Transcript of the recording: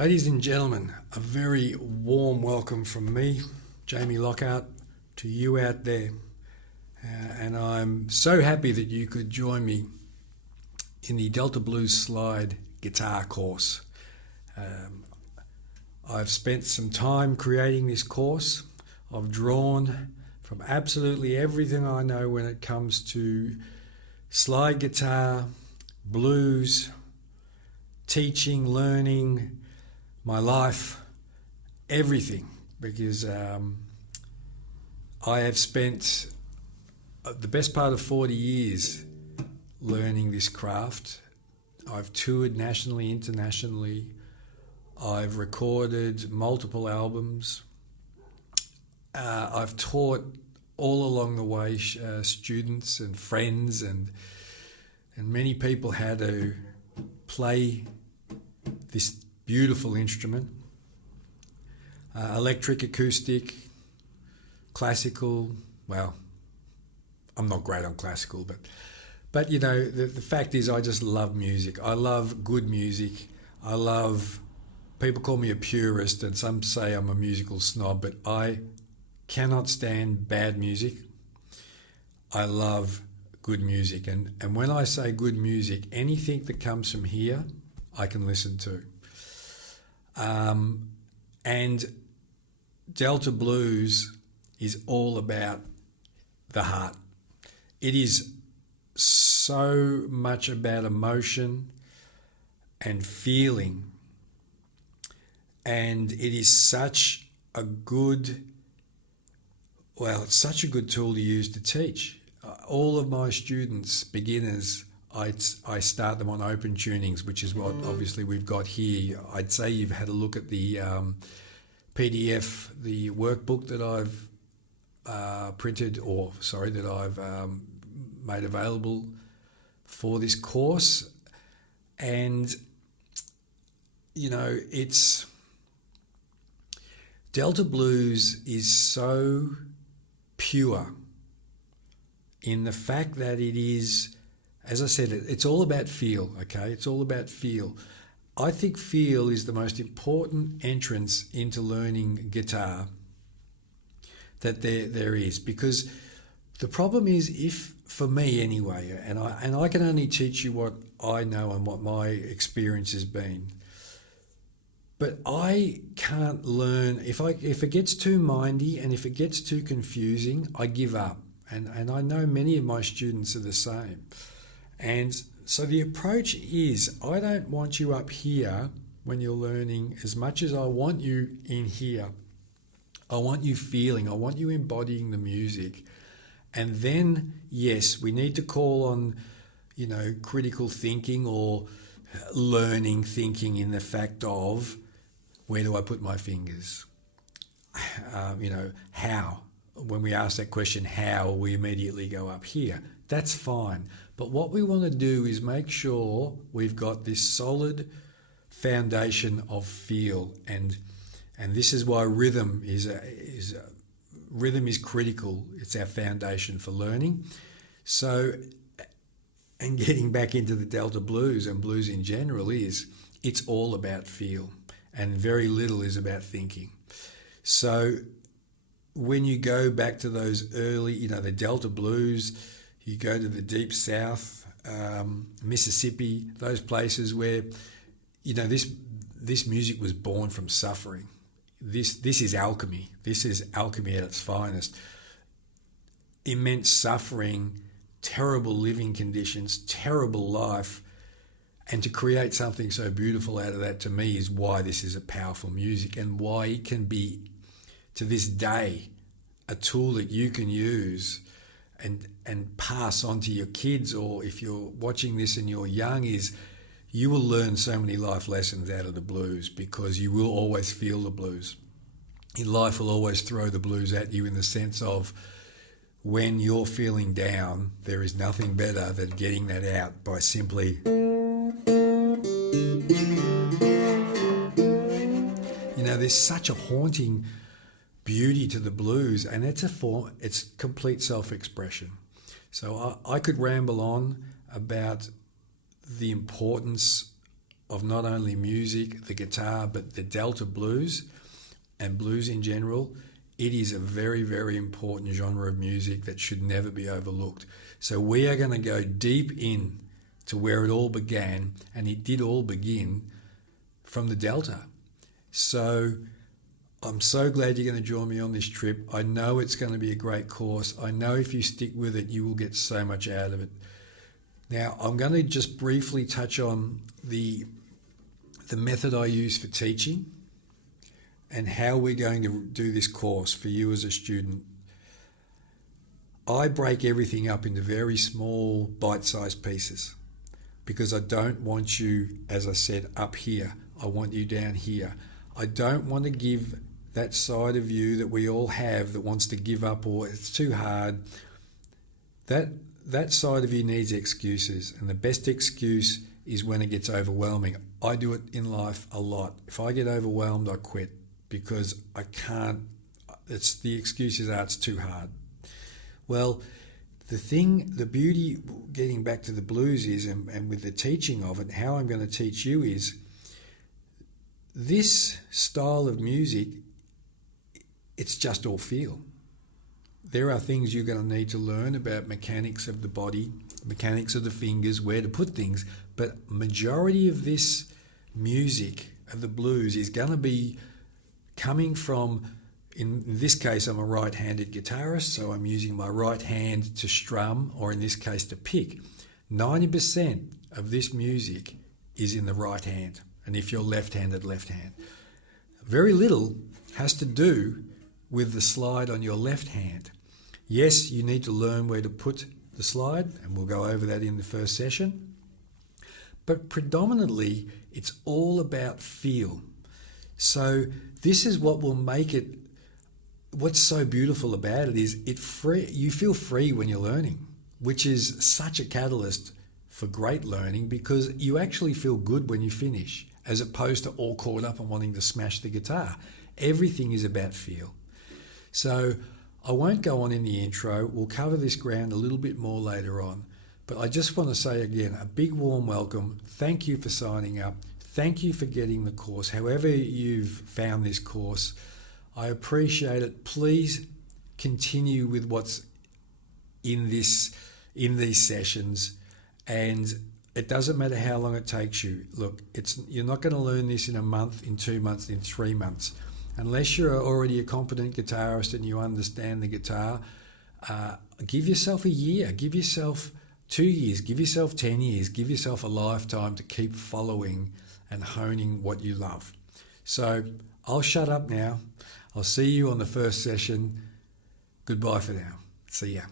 Ladies and gentlemen, a very warm welcome from me, Jamie Lockhart, to you out there. And I'm so happy that you could join me in the Delta Blues Slide guitar course. I've spent some time creating this course. I've drawn from absolutely everything I know when it comes to slide guitar, blues, teaching, learning, my life, everything, because I have spent the best part of 40 years learning this craft. I've toured nationally, internationally. I've recorded multiple albums. I've taught all along the way students and friends and many people how to play this beautiful instrument. Electric, acoustic, classical. Well, I'm not great on classical, but you know, the fact is I just love music. I love good music. People call me a purist and some say I'm a musical snob, but I cannot stand bad music. I love good music. And when I say good music, anything that comes from here, I can listen to. And Delta Blues is all about the heart. It is so much about emotion and feeling. And it is such a good, it's such a good tool to use to teach. All of my students, beginners, I start them on open tunings, which is what obviously we've got here. I'd say you've had a look at the PDF, the workbook that I've that I've made available for this course. And, you know, Delta Blues is so pure in the fact that it is, as I said, it's all about feel, okay? It's all about feel. I think feel is the most important entrance into learning guitar that there is, because the problem is, if for me anyway, and I can only teach you what I know and what my experience has been, but I can't learn if it gets too mindy and if it gets too confusing, I give up. And I know many of my students are the same. And so the approach is, I don't want you up here when you're learning as much as I want you in here. I want you feeling, I want you embodying the music. And then, yes, we need to call on, you know, critical thinking or learning thinking in the fact of, where do I put my fingers? How? When we ask that question, how, we immediately go up here. That's fine. But what we want to do is make sure we've got this solid foundation of feel, and this is why rhythm is critical. It's our foundation for learning. So, and getting back into the Delta Blues and blues in general it's all about feel, and very little is about thinking. So when you go back to those early, the Delta Blues, you go to the Deep South, Mississippi, those places where, this music was born from suffering. This is alchemy. This is alchemy at its finest. Immense suffering, terrible living conditions, terrible life, and to create something so beautiful out of that, to me, is why this is a powerful music, and why it can be, to this day, a tool that you can use and pass on to your kids, or if you're watching this and you're young, is you will learn so many life lessons out of the blues, because you will always feel the blues. Life will always throw the blues at you, in the sense of, when you're feeling down, there is nothing better than getting that out by simply... there's such a haunting beauty to the blues, and it's complete self-expression. So I could ramble on about the importance of not only music, the guitar, but the Delta blues and blues in general. It is a very, very important genre of music that should never be overlooked. So we are going to go deep in to where it all began, and it did all begin from the Delta. So I'm so glad you're going to join me on this trip. I know it's going to be a great course. I know if you stick with it, you will get so much out of it. Now, I'm going to just briefly touch on the method I use for teaching and how we're going to do this course for you as a student. I break everything up into very small bite-sized pieces because I don't want you, as I said, up here. I want you down here. I don't want to give that side of you that we all have that wants to give up or it's too hard. That side of you needs excuses, and the best excuse is when it gets overwhelming. I do it in life a lot. If I get overwhelmed, I quit because I can't. The excuses are it's too hard. Well, the beauty, getting back to the blues is, and with the teaching of it, how I'm going to teach you is, this style of music, it's just all feel. There are things you're going to need to learn about mechanics of the body, mechanics of the fingers, where to put things, but majority of this music of the blues is going to be coming from, in this case, I'm a right-handed guitarist, so I'm using my right hand to strum, or in this case to pick. 90% of this music is in the right hand, and if you're left-handed, left hand. Very little has to do with the slide on your left hand. Yes, you need to learn where to put the slide, and we'll go over that in the first session. But predominantly, it's all about feel. So this is what will make it, what's so beautiful about it is you feel free when you're learning, which is such a catalyst for great learning because you actually feel good when you finish, as opposed to all caught up and wanting to smash the guitar. Everything is about feel. So I won't go on in the intro. We'll cover this ground a little bit more later on. But I just want to say again, a big warm welcome. Thank you for signing up. Thank you for getting the course. However you've found this course, I appreciate it. Please continue with what's in these sessions, and it doesn't matter how long it takes you. Look, you're not going to learn this in a month, in 2 months, in 3 months. Unless you're already a competent guitarist and you understand the guitar, give yourself a year, give yourself 2 years, give yourself 10 years, give yourself a lifetime to keep following and honing what you love. So I'll shut up now. I'll see you on the first session. Goodbye for now. See ya.